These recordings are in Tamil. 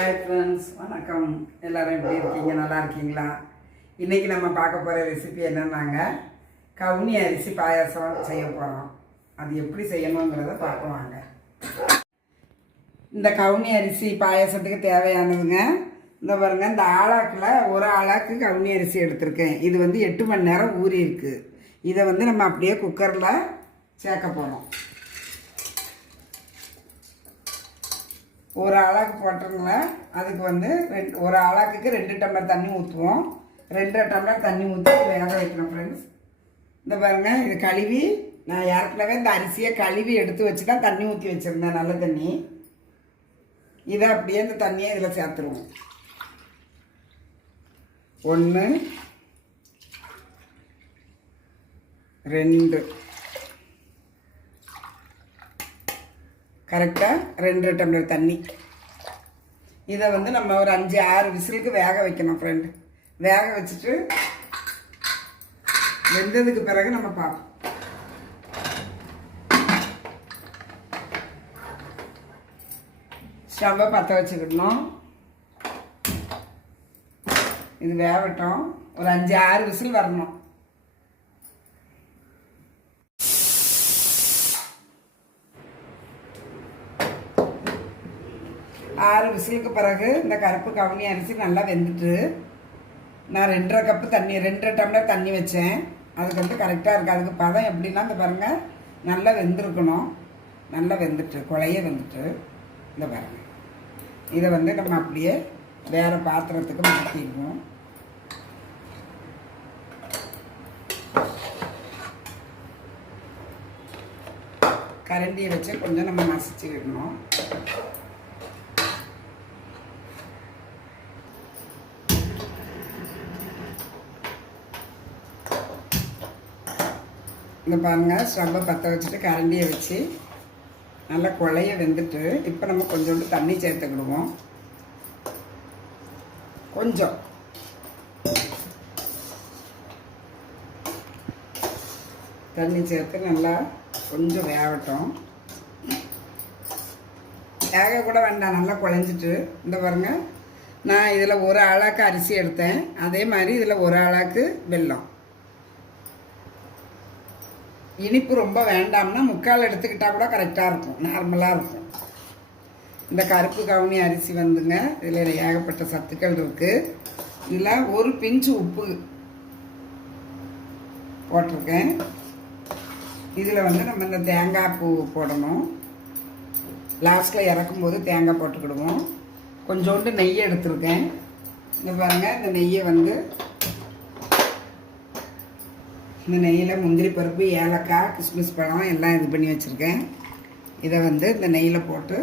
ஹாய் ஃப்ரெண்ட்ஸ் வணக்கம். எல்லோரும் எப்படி இருக்கீங்க? நல்லா இருக்கீங்களா? இன்றைக்கி நம்ம பார்க்க போகிற ரெசிபி என்னன்னாங்க? கவுனி அரிசி பாயாசம் செய்ய போகிறோம் அது எப்படி செய்யணுங்கிறத பார்க்க வாங்க. இந்த கவுனி அரிசி பாயாசத்துக்கு தேவையானதுங்க இந்த பாருங்க இந்த ஆளாக்கில் ஒரு ஆளாக்கு கவுனி அரிசி எடுத்திருக்கேன். இது வந்து எட்டு மணி நேரம் ஊறி இருக்குது இதை வந்து நம்ம அப்படியே குக்கரில் சேர்க்க போகிறோம் ஒரு அழகு போட்டுருங்கள அதுக்கு வந்து ரெண்டு ஒரு அழகுக்கு ரெண்டு டம்ளர் தண்ணி ஊற்றுவோம். ரெண்டு டம்ளர் தண்ணி ஊற்றி வேக வைக்கணும் ஃப்ரெண்ட்ஸ் இந்த பாருங்கள் இது கழுவி நான் ஏற்கனவே இந்த அரிசியை கழுவி எடுத்து வச்சு தான் தண்ணி ஊற்றி வச்சுருந்தேன் நல்ல தண்ணி. இதை அப்படியே இந்த தண்ணியை இதில் சேர்த்துருவோம். ஒன்று ரெண்டு. கரெக்டாக ரெண்டு டம்ளர் தண்ணி. இதை வந்து நம்ம ஒரு அஞ்சு ஆறு விசிலுக்கு வேக வைக்கணும் ஃப்ரெண்டு வேக வச்சுட்டு வெந்ததுக்கு பிறகு நம்ம பார்ப்போம். ஸ்டவ்வை பற்ற வச்சுக்கிடணும். இது வேகட்டும். ஒரு அஞ்சு ஆறு விசில் வரணும். ஆறு விசிலுக்கு பிறகு இந்த கருப்பு கவுனி அரிசி நல்லா வெந்துட்டு நான் ரெண்டரை கப்பு தண்ணி ரெண்டரை டம்ளர் தண்ணி வச்சேன். அதுக்கு வந்து கரெக்டாக இருக்குது அதுக்கு பதம் எப்படின்னா இந்த பாருங்கள் நல்லா வெந்திருக்கணும். நல்லா வெந்துட்டு குழைய வெந்துட்டு இந்த பாருங்கள் இதை வந்து நம்ம அப்படியே வேறு பாத்திரத்துக்கு மாற்றிடுவோம் கரண்டியை வச்சு கொஞ்சம் நம்ம மசிச்சு விடணும். இந்த பாருங்க ஸ்டவ்வை பற்ற வச்சுட்டு கரண்டியை வச்சு நல்லா குழைய வெந்துட்டு இப்போ நம்ம கொஞ்சோண்டு தண்ணி சேர்த்துக்கிடுவோம். கொஞ்சம். தண்ணி சேர்த்து நல்லா கொஞ்சம் வேகட்டும். வேக கூட வேண்டாம் நல்லா குழஞ்சிட்டு. இந்த பாருங்க நான் இதில் ஒரு ஆளாக்கு அரிசி எடுத்தேன். அதே மாதிரி இதில் ஒரு ஆளாக்கு வெல்லம். இனிப்பு ரொம்ப வேண்டாம்னா முக்கால் எடுத்துக்கிட்டால் கூட கரெக்டாக இருக்கும். நார்மலாக இருக்கும். இந்த கருப்பு கவுனி அரிசி வந்துங்க. இதில் ஏகப்பட்ட சத்துக்கள் இருக்குது இதில் ஒரு பிஞ்சு உப்பு போட்டிருக்கேன். இதில் வந்து நம்ம இந்த தேங்காய் பூ போடணும். லாஸ்ட்டில் இறக்கும்போது தேங்காய் போட்டுக்கிடுவோம். கொஞ்சோண்டு நெய் எடுத்திருக்கேன். இந்த பாருங்கள் இந்த நெய்யை வந்து இந்த நெய்யில் முந்திரி பருப்பு ஏலக்காய் கிஸ்மிஸ் பழம் எல்லாம் இது பண்ணி வச்சுருக்கேன். இதை வந்து இந்த நெய்யில் போட்டு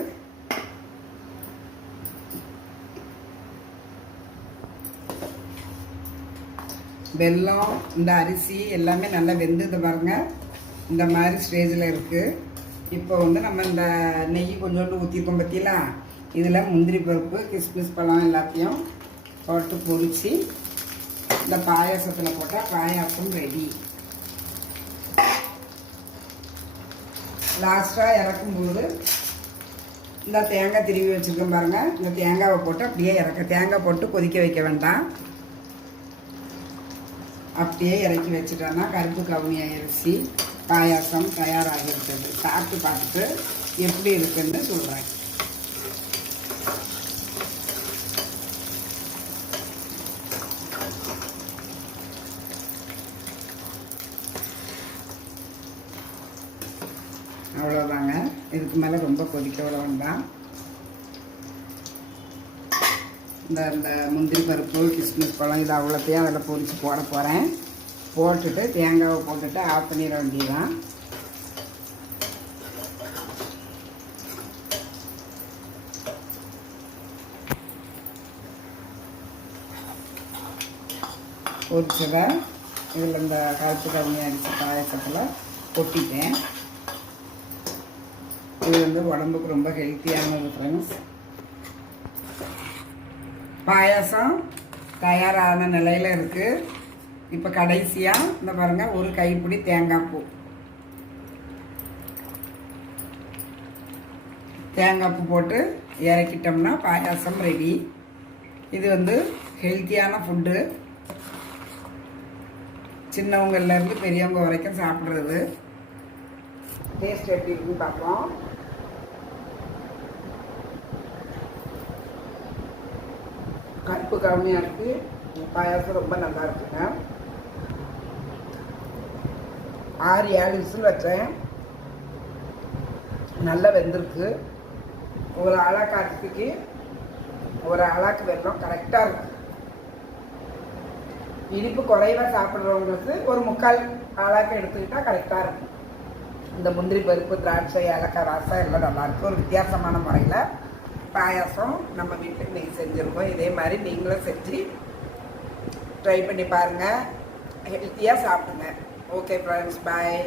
வெல்லம் இந்த அரிசி எல்லாமே நல்லா வெந்தது பாருங்க. இந்த மாதிரி ஸ்டேஜில் இருக்குது இப்போ வந்து நம்ம இந்த நெய் கொஞ்சோண்டு ஊற்றிருக்கோம் பார்த்தீங்களா இதில் முந்திரி பருப்பு கிஸ்மிஸ் பழம் எல்லாத்தையும் போட்டு பொரித்து இந்த பாயாசத்தில் போட்டால் பாயாசம் ரெடி லாஸ்ட்டாக இறக்கும்போது இந்த தேங்காய் திருவி வச்சுருக்கோம் பாருங்கள் இந்த தேங்காவை போட்டு அப்படியே இறக்க. தேங்காய் போட்டு கொதிக்க வைக்க வேண்டாம். அப்படியே இறக்கி வச்சுட்டோன்னா கருப்பு கவுனி அரிசி பாயாசம் தயாராகிருக்குது சாப்பிட்டு பார்த்துட்டு எப்படி இருக்குன்னு சொல்கிறேன் இதுக்கு மேலே ரொம்ப கொதிக்க விட வேண்டாம். இந்த இந்த முந்திரி பருப்பு கிஸ்மிஸ் பழம் இது அவ்வளோத்தையும் அதில் பொரிச்சு போட போகிறேன் போட்டுட்டு தேங்காவை போட்டுட்டு ஆஃப் பண்ணிட வேண்டியதான் பொரிச்சதை இதில் இந்த கருப்பு கம்மியாக அரிசி பாயசத்தில் கொட்டிட்டேன். இது வந்து உடம்புக்கு ரொம்ப ஹெல்த்தியானது ஃப்ரெண்ட்ஸ் பாயாசம் தயாரான நிலையில் இருக்குது இப்போ கடைசியாக இந்த பாருங்கள் ஒரு கைப்பிடி தேங்காய் பூ. தேங்காய் பூ போட்டு இறக்கிட்டோம்னா பாயாசம் ரெடி இது வந்து ஹெல்த்தியான ஃபுட்டு சின்னவங்கள்லேருந்து பெரியவங்க வரைக்கும் சாப்பிட்றது. டேஸ்ட் எப்படி இருக்குன்னு பார்ப்போம். உப்பு கம்மியாக இருக்குது பாயாசம் ரொம்ப நல்லா இருக்குங்க. ஆறு ஏழு விசில் வச்சேன். நல்லா வெந்திருக்கு. ஒரு அழாக்கு அரிசிக்கு ஒரு அழாக்கு வெள்ளம் கரெக்டாக இருக்கு. இனிப்பு குறைவாக சாப்பிட்றவங்களுக்கு ஒரு முக்கால் அழாக்கு எடுத்துக்கிட்டால் கரெக்டாக இருக்கும் இந்த முந்திரி பருப்பு திராட்சை ஏலக்காய் ரசம் எல்லாம் நல்லாயிருக்கும் ஒரு வித்தியாசமான முறையில் பாயாசம் நம்ம வீட்டில் இன்றைக்கி செஞ்சுருக்கோம். இதே மாதிரி நீங்களும் செஞ்சு ட்ரை பண்ணி பாருங்கள் ஹெல்த்தியாக சாப்பிடுங்க. Okay friends bye